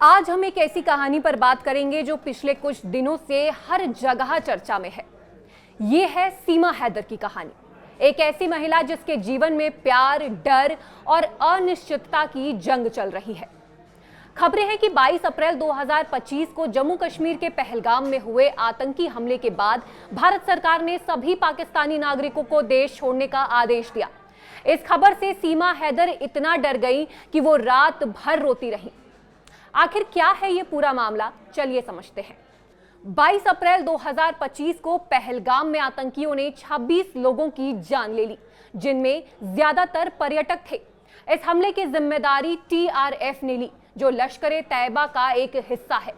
आज हम एक ऐसी कहानी पर बात करेंगे जो पिछले कुछ दिनों से हर जगह चर्चा में है। ये है सीमा हैदर की कहानी, एक ऐसी महिला जिसके जीवन में प्यार, डर और अनिश्चितता की जंग चल रही है। खबरें हैं कि 22 अप्रैल 2025 को जम्मू कश्मीर के पहलगाम में हुए आतंकी हमले के बाद भारत सरकार ने सभी पाकिस्तानी नागरिकों को देश छोड़ने का आदेश दिया। इस खबर से सीमा हैदर इतना डर गई कि वो रात भर रोती रही। आखिर क्या है ये पूरा मामला, चलिए समझते हैं। 22 अप्रैल 2025 को पहलगाम में आतंकियों ने 26 लोगों की जान ले ली, जिनमें ज्यादातर पर्यटक थे। इस हमले की जिम्मेदारी TRF ने ली, जो लश्कर-ए-तैयबा का एक हिस्सा है।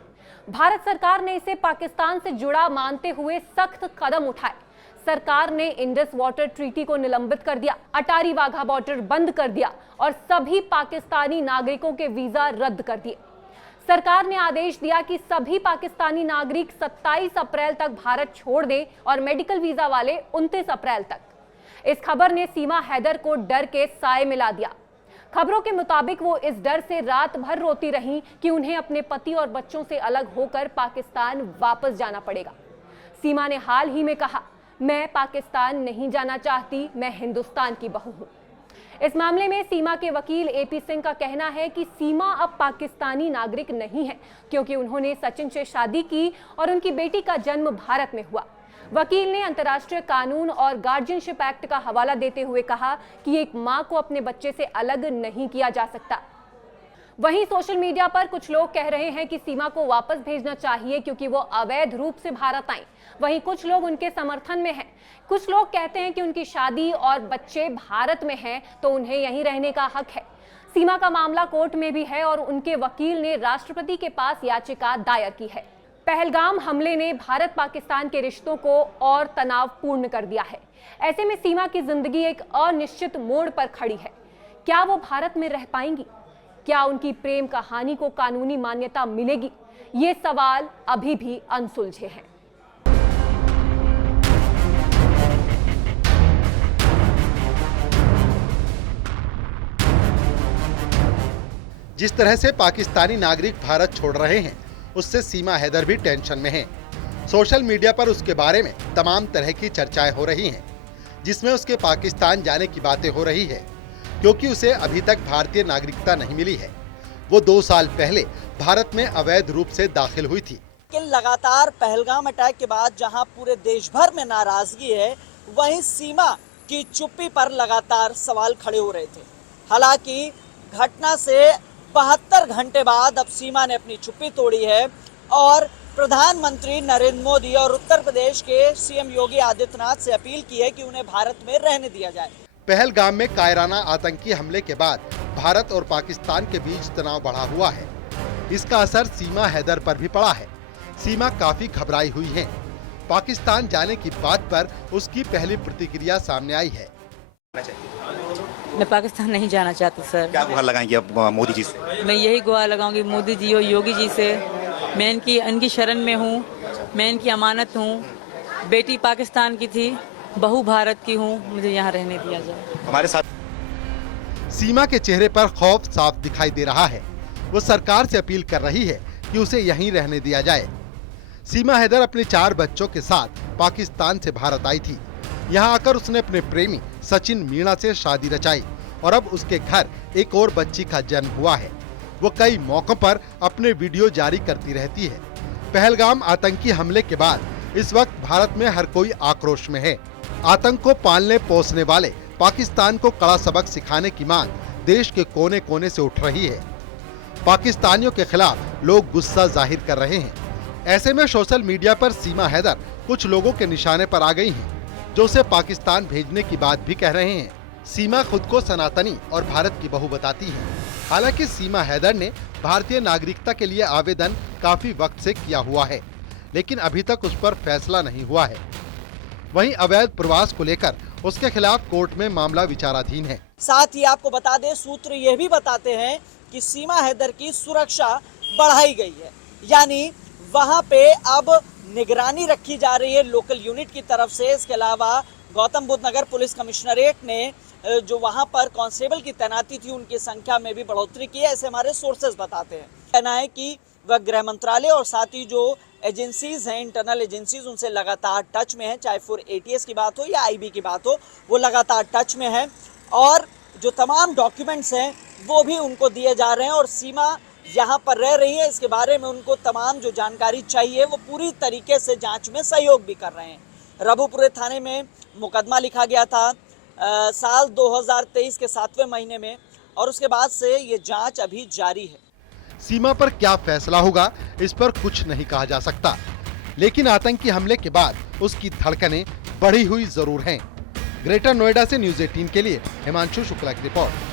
भारत सरकार ने इसे पाकिस्तान से जुड़ा मानते हुए सख्त कदम उठाए। सरकार ने इंडस वाटर ट्रीटी को निलंबित कर दिया, अटारी वाघा बॉर्डर बंद कर दिया और सभी पाकिस्तानी नागरिकों के वीजा रद्द कर दिए। सरकार ने आदेश दिया कि सभी पाकिस्तानी नागरिक 27 अप्रैल तक भारत छोड़ दें और मेडिकल वीजा वाले 29 अप्रैल तक। इस खबर ने सीमा हैदर को डर के साए मिला दिया। खबरों के मुताबिक वो इस डर से रात भर रोती रहीं कि उन्हें अपने पति और बच्चों से अलग होकर पाकिस्तान वापस जाना पड़ेगा। सीमा ने हाल ही में कहा, मैं पाकिस्तान नहीं जाना चाहती, मैं हिंदुस्तान की बहू हूं। इस मामले में सीमा के वकील AP सिंह का कहना है कि सीमा अब पाकिस्तानी नागरिक नहीं है, क्योंकि उन्होंने सचिन से शादी की और उनकी बेटी का जन्म भारत में हुआ। वकील ने अंतर्राष्ट्रीय कानून और गार्जियनशिप एक्ट का हवाला देते हुए कहा कि एक मां को अपने बच्चे से अलग नहीं किया जा सकता। वहीं सोशल मीडिया पर कुछ लोग कह रहे हैं कि सीमा को वापस भेजना चाहिए क्योंकि वो अवैध रूप से भारत आई। वहीं कुछ लोग उनके समर्थन में हैं। कुछ लोग कहते हैं कि उनकी शादी और बच्चे भारत में हैं तो उन्हें यहीं रहने का हक है। सीमा का मामला कोर्ट में भी है और उनके वकील ने राष्ट्रपति के पास याचिका दायर की है। पहलगाम हमले ने भारत पाकिस्तान के रिश्तों को और तनावपूर्ण कर दिया है। ऐसे में सीमा की जिंदगी एक अनिश्चित मोड़ पर खड़ी है। क्या वो भारत में रह पाएंगी? क्या उनकी प्रेम कहानी को कानूनी मान्यता मिलेगी? ये सवाल अभी भी अनसुलझे हैं। जिस तरह से पाकिस्तानी नागरिक भारत छोड़ रहे हैं, उससे सीमा हैदर भी टेंशन में है। सोशल मीडिया पर उसके बारे में तमाम तरह की चर्चाएं हो रही हैं, जिसमें उसके पाकिस्तान जाने की बातें हो रही है, क्योंकि उसे अभी तक भारतीय नागरिकता नहीं मिली है। वो 2 साल पहले भारत में अवैध रूप से दाखिल हुई थी। लेकिन लगातार पहलगाम अटैक के बाद जहां पूरे देश भर में नाराजगी है, वहीं सीमा की चुप्पी पर लगातार सवाल खड़े हो रहे थे। हालांकि घटना से 72 घंटे बाद अब सीमा ने अपनी चुप्पी तोड़ी है और प्रधानमंत्री नरेंद्र मोदी और उत्तर प्रदेश के CM योगी आदित्यनाथ से अपील की है कि उन्हें भारत में रहने दिया जाए। पहलगाम में कायराना आतंकी हमले के बाद भारत और पाकिस्तान के बीच तनाव बढ़ा हुआ है। इसका असर सीमा हैदर पर भी पड़ा है। सीमा काफी घबराई हुई है। पाकिस्तान जाने की बात पर उसकी पहली प्रतिक्रिया सामने आई है। मैं पाकिस्तान नहीं जाना चाहती सर। क्या गुहार लगाएंगे अब मोदी जी से? मैं यही गुहार लगाऊंगी मोदी जी और योगी जी से। मैं इनकी शरण में हूँ, मैं इनकी अमानत हूँ। बेटी पाकिस्तान की थी, बहू भारत की हूँ, मुझे यहाँ रहने दिया जाए। हमारे साथ सीमा के चेहरे पर खौफ साफ दिखाई दे रहा है। वो सरकार से अपील कर रही है कि उसे यहीं रहने दिया जाए। सीमा हैदर अपने 4 बच्चों के साथ पाकिस्तान से भारत आई थी। यहाँ आकर उसने अपने प्रेमी सचिन मीणा से शादी रचाई और अब उसके घर एक और बच्ची का जन्म हुआ है। वो कई मौकों पर अपने वीडियो जारी करती रहती है। पहलगाम आतंकी हमले के बाद इस वक्त भारत में हर कोई आक्रोश में है। आतंक को पालने पोसने वाले पाकिस्तान को कड़ा सबक सिखाने की मांग देश के कोने कोने से उठ रही है। पाकिस्तानियों के खिलाफ लोग गुस्सा जाहिर कर रहे हैं। ऐसे में सोशल मीडिया पर सीमा हैदर कुछ लोगों के निशाने पर आ गई हैं, जो उसे पाकिस्तान भेजने की बात भी कह रहे हैं। सीमा खुद को सनातनी और भारत की बहू बताती है। हालांकि सीमा हैदर ने भारतीय नागरिकता के लिए आवेदन काफी वक्त से किया हुआ है, लेकिन अभी तक उस पर फैसला नहीं हुआ है। वहीं अवैध प्रवास को लेकर उसके खिलाफ कोर्ट में मामला विचाराधीन है। साथ ही आपको बता दें, सूत्र ये भी बताते हैं कि सीमा हैदर की सुरक्षा बढ़ाई गई है, यानी वहां पे अब निगरानी रखी जा रही है लोकल यूनिट की तरफ से। इसके अलावा गौतम बुद्ध नगर पुलिस कमिश्नरेट ने जो वहां पर कांस्टेबल की तैनाती थी, उनकी संख्या में भी बढ़ोतरी की है, ऐसे हमारे सोर्सेज बताते हैं। कहना है कि वह गृह मंत्रालय और साथ ही जो एजेंसीज हैं, इंटरनल एजेंसीज, उनसे लगातार टच में है। चाहे फिर ATS की बात हो या IB की बात हो, वो लगातार टच में है और जो तमाम डॉक्यूमेंट्स हैं वो भी उनको दिए जा रहे हैं और सीमा यहाँ पर रह रही है, इसके बारे में उनको तमाम जो जानकारी चाहिए वो पूरी तरीके से जांच में सहयोग भी कर रहे हैं। रबुपुरे थाने में मुकदमा लिखा गया था साल 2023 के 7वें महीने में और उसके बाद से ये जांच अभी जारी है। सीमा पर क्या फैसला होगा, इस पर कुछ नहीं कहा जा सकता, लेकिन आतंकी हमले के बाद उसकी धड़कनें बढ़ी हुई जरूर हैं। ग्रेटर नोएडा से न्यूज़ 18 के लिए हिमांशु शुक्ला की रिपोर्ट।